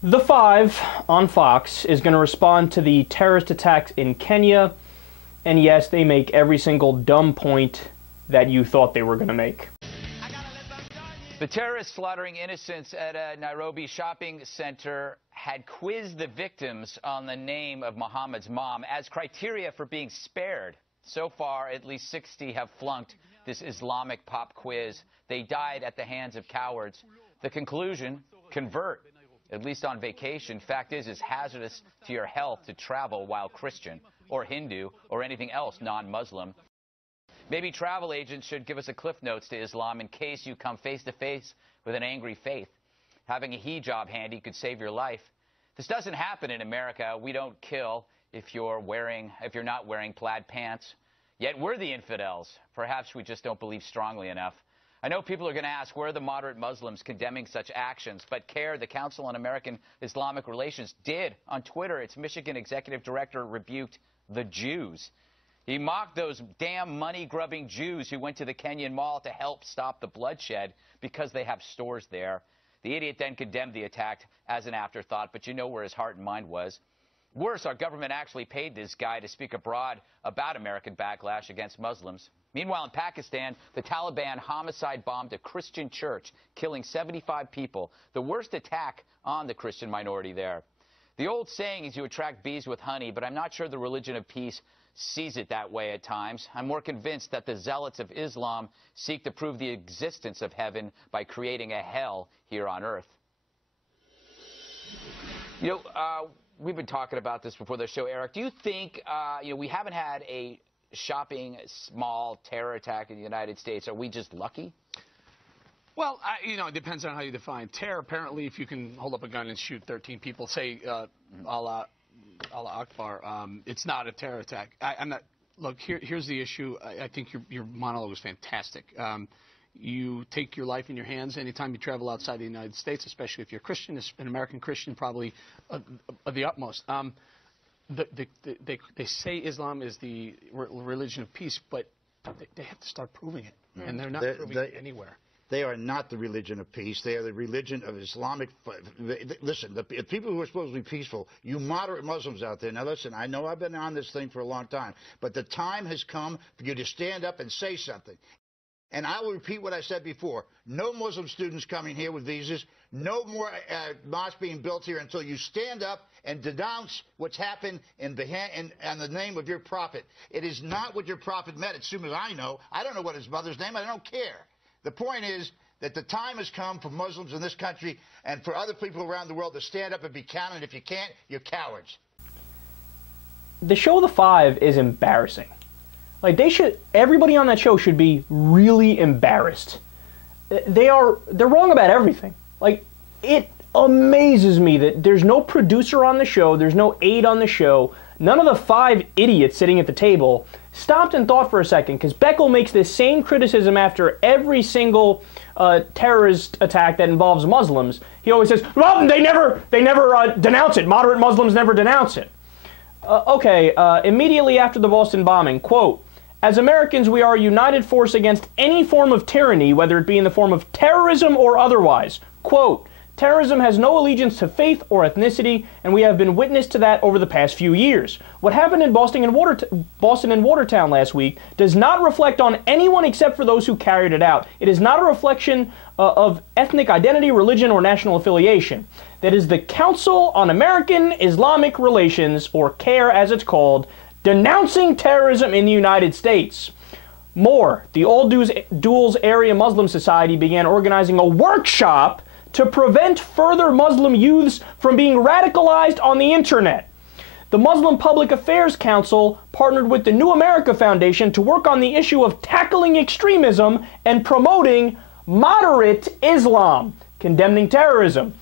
The Five on Fox is going to respond to the terrorist attacks in Kenya, and yes, they make every single dumb point that you thought they were going to make. The terrorists slaughtering innocents at a Nairobi shopping center had quizzed the victims on the name of Muhammad's mom as criteria for being spared. So far, at least 60 have flunked this Islamic pop quiz. They died at the hands of cowards. The conclusion, convert. At least on vacation. Fact is, it's hazardous to your health to travel while Christian or Hindu or anything else non-Muslim. Maybe travel agents should give us a cliff notes to Islam in case you come face to face with an angry faith. Having a hijab handy could save your life. This doesn't happen in America. We don't kill if you're not wearing plaid pants. Yet we're the infidels. Perhaps we just don't believe strongly enough. I know people are going to ask, where are the moderate Muslims condemning such actions? But CARE, the Council on American Islamic Relations, did on Twitter. Its Michigan executive director rebuked the Jews. He mocked those damn money-grubbing Jews who went to the Kenyan mall to help stop the bloodshed because they have stores there. The idiot then condemned the attack as an afterthought, but you know where his heart and mind was. Worse, our government actually paid this guy to speak abroad about American backlash against Muslims. Meanwhile, in Pakistan, the Taliban homicide bombed a Christian church, killing 75 people, the worst attack on the Christian minority there. The old saying is you attract bees with honey, but I'm not sure the religion of peace sees it that way at times. I'm more convinced that the zealots of Islam seek to prove the existence of heaven by creating a hell here on earth. You know, we've been talking about this before the show, Eric. Do you think, we haven't had a shopping mall terror attack in the United States? Are we just lucky? Well, it depends on how you define terror. Apparently, if you can hold up a gun and shoot 13 people, say, Allah Akbar, it's not a terror attack. I'm not. Look, here's the issue. I think your monologue was fantastic. You take your life in your hands anytime you travel outside the United States, especially if you're a Christian, an American Christian, probably the utmost. They say Islam is the religion of peace, but they have to start proving it, and they're not proving it anywhere. They are not the religion of peace. They are the religion of Islamic. Listen, the people who are supposed to be peaceful, you moderate Muslims out there. Now, listen, I know I've been on this thing for a long time, but the time has come for you to stand up and say something. And I will repeat what I said before. No Muslim students coming here with visas. No more mosques being built here until you stand up and denounce what's happened in the name of your prophet. It is not what your prophet meant, as soon as I know. I don't know what his mother's name. I don't care. The point is that the time has come for Muslims in this country and for other people around the world to stand up and be counted. If you can't, you're cowards. The show The Five is embarrassing. Like, everybody on that show should be really embarrassed. They're wrong about everything. Like, it amazes me that there's no producer on the show, there's no aide on the show, none of the five idiots sitting at the table stopped and thought for a second, because Beckel makes this same criticism after every single terrorist attack that involves Muslims. He always says, well, they never denounce it. Moderate Muslims never denounce it. Immediately after the Boston bombing, quote, as Americans, we are a united force against any form of tyranny, whether it be in the form of terrorism or otherwise. Quote, terrorism has no allegiance to faith or ethnicity, and we have been witness to that over the past few years. What happened in Boston and Watertown last week does not reflect on anyone except for those who carried it out. It is not a reflection of ethnic identity, religion, or national affiliation. That is the Council on American Islamic Relations, or CARE as it's called, denouncing terrorism in the United States. More, the All Duals Area Muslim Society began organizing a workshop to prevent further Muslim youths from being radicalized on the internet. The Muslim Public Affairs Council partnered with the New America Foundation to work on the issue of tackling extremism and promoting moderate Islam, condemning terrorism.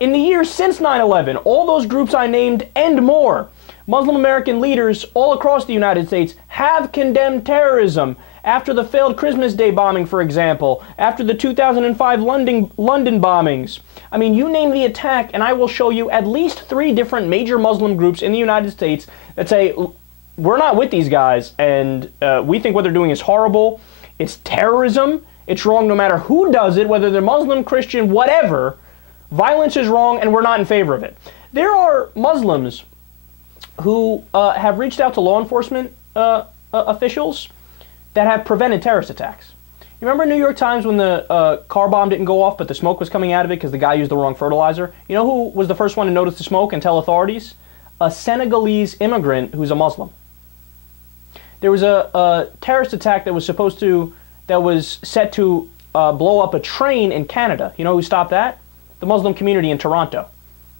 In the years since 9/11, all those groups I named and more, Muslim American leaders all across the United States have condemned terrorism. After the failed Christmas Day bombing, for example, after the 2005 London bombings. I mean, you name the attack, and I will show you at least 3 different major Muslim groups in the United States that say, we're not with these guys, and we think what they're doing is horrible. It's terrorism. It's wrong no matter who does it, whether they're Muslim, Christian, whatever. Violence is wrong, and we're not in favor of it. There are Muslims who have reached out to law enforcement officials that have prevented terrorist attacks. You remember in New York Times when the car bomb didn't go off, but the smoke was coming out of it because the guy used the wrong fertilizer? You know who was the first one to notice the smoke and tell authorities? A Senegalese immigrant who's a Muslim. There was a terrorist attack that was set to blow up a train in Canada. You know who stopped that? The Muslim community in Toronto.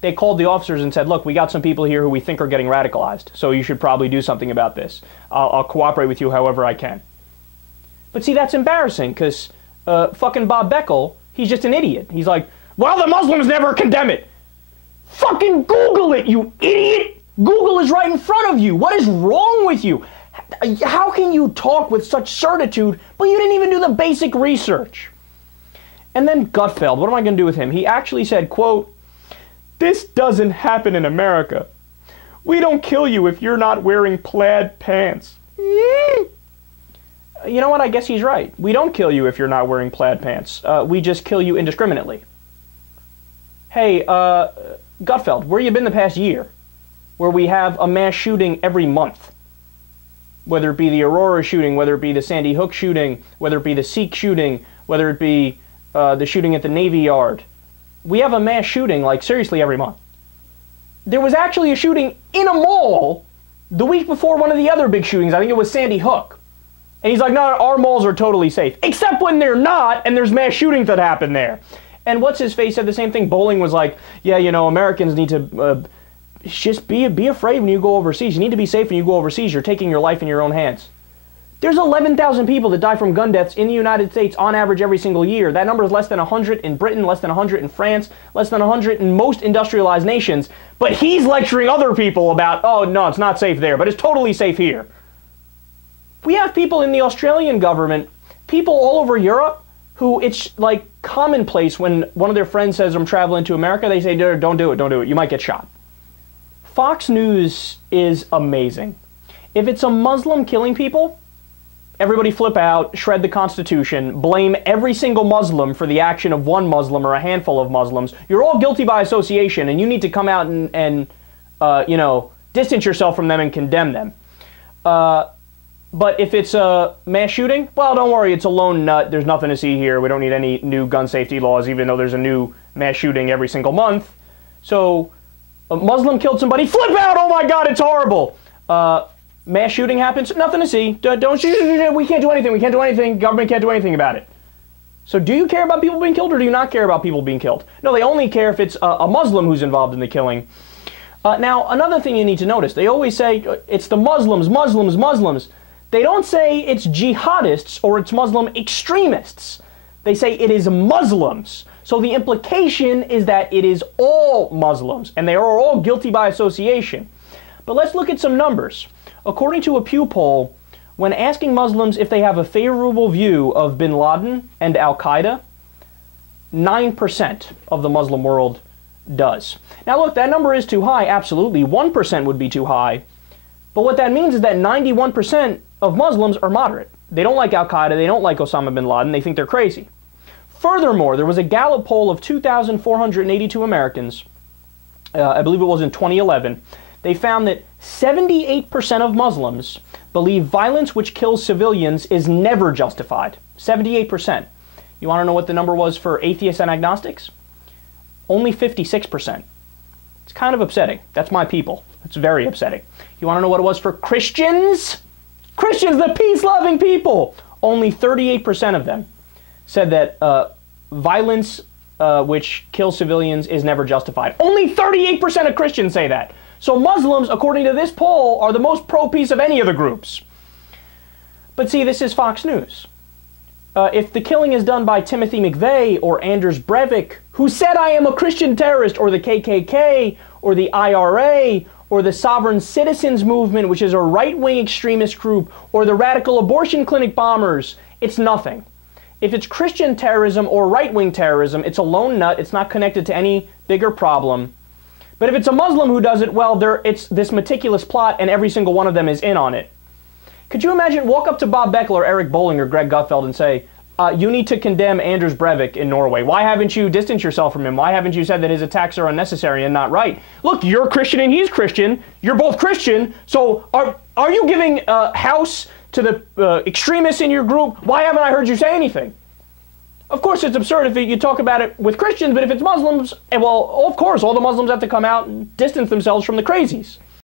They called the officers and said, look, we got some people here who we think are getting radicalized, so you should probably do something about this. I'll cooperate with you however I can. But see, that's embarrassing, because fucking Bob Beckel, he's just an idiot. He's like, well, the Muslims never condemn it. Fucking Google it, you idiot! Google is right in front of you. What is wrong with you? How can you talk with such certitude, but you didn't even do the basic research? And then Gutfeld, what am I going to do with him? He actually said, quote, this doesn't happen in America. We don't kill you if you're not wearing plaid pants. You know what? I guess he's right. We don't kill you if you're not wearing plaid pants. We just kill you indiscriminately. Hey, Gutfeld, where you been the past year? Where we have a mass shooting every month. Whether it be the Aurora shooting, whether it be the Sandy Hook shooting, whether it be the Sikh shooting, whether it be the shooting at the Navy Yard. We have a mass shooting, like, seriously, every month. There was actually a shooting in a mall the week before one of the other big shootings. I think it was Sandy Hook. And he's like, no, our malls are totally safe. Except when they're not, and there's mass shootings that happen there. And what's-his-face said the same thing. Bowling was like, yeah, you know, Americans need to just be afraid when you go overseas. You need to be safe when you go overseas. You're taking your life in your own hands. There's 11,000 people that die from gun deaths in the United States on average every single year. That number is less than 100 in Britain, less than 100 in France, less than 100 in most industrialized nations. But he's lecturing other people about, oh, no, it's not safe there, but it's totally safe here. We have people in the Australian government, people all over Europe, who it's like commonplace when one of their friends says, I'm traveling to America, they say, don't do it, you might get shot. Fox News is amazing. If it's a Muslim killing people, everybody flip out, shred the Constitution, blame every single Muslim for the action of one Muslim or a handful of Muslims. You're all guilty by association, and you need to come out and you know, distance yourself from them and condemn them. But if it's a mass shooting, well, don't worry, it's a lone nut. There's nothing to see here. We don't need any new gun safety laws, even though there's a new mass shooting every single month. So a Muslim killed somebody, flip out, oh my God, it's horrible. Mass shooting happens, nothing to see. Don't shoot, we can't do anything, government can't do anything about it. So do you care about people being killed, or do you not care about people being killed? No, they only care if it's a Muslim who's involved in the killing. Now, another thing you need to notice, they always say it's the Muslims. They don't say it's jihadists or it's Muslim extremists. They say it is Muslims. So the implication is that it is all Muslims, and they are all guilty by association. But let's look at some numbers. According to a Pew poll, when asking Muslims if they have a favorable view of bin Laden and Al-Qaeda, 9% of the Muslim world does. Now look, that number is too high, absolutely. 1% would be too high. But what that means is that 91% of Muslims are moderate. They don't like Al-Qaeda, they don't like Osama bin Laden, they think they're crazy. Furthermore, there was a Gallup poll of 2,482 Americans, I believe it was in 2011. They found that 78% of Muslims believe violence which kills civilians is never justified. 78%. You want to know what the number was for atheists and agnostics? Only 56%. It's kind of upsetting. That's my people. It's very upsetting. You want to know what it was for Christians? Christians, the peace-loving people! Only 38% of them said that violence which kills civilians is never justified. Only 38% of Christians say that. So Muslims, according to this poll, are the most pro-peace of any of the groups. But see, this is Fox News. If the killing is done by Timothy McVeigh or Anders Breivik, who said I am a Christian terrorist, or the KKK, or the IRA, or the Sovereign Citizens Movement, which is a right-wing extremist group, or the radical abortion clinic bombers, it's nothing. If it's Christian terrorism or right-wing terrorism, it's a lone nut, it's not connected to any bigger problem. But if it's a Muslim who does it, well, it's this meticulous plot, and every single one of them is in on it. Could you imagine, walk up to Bob Beckel or Eric Bolling or Greg Gutfeld and say, you need to condemn Anders Breivik in Norway. Why haven't you distanced yourself from him? Why haven't you said that his attacks are unnecessary and not right? Look, you're Christian and he's Christian. You're both Christian. So are you giving house to the extremists in your group? Why haven't I heard you say anything? Of course, it's absurd if you talk about it with Christians, but if it's Muslims, well, of course, all the Muslims have to come out and distance themselves from the crazies.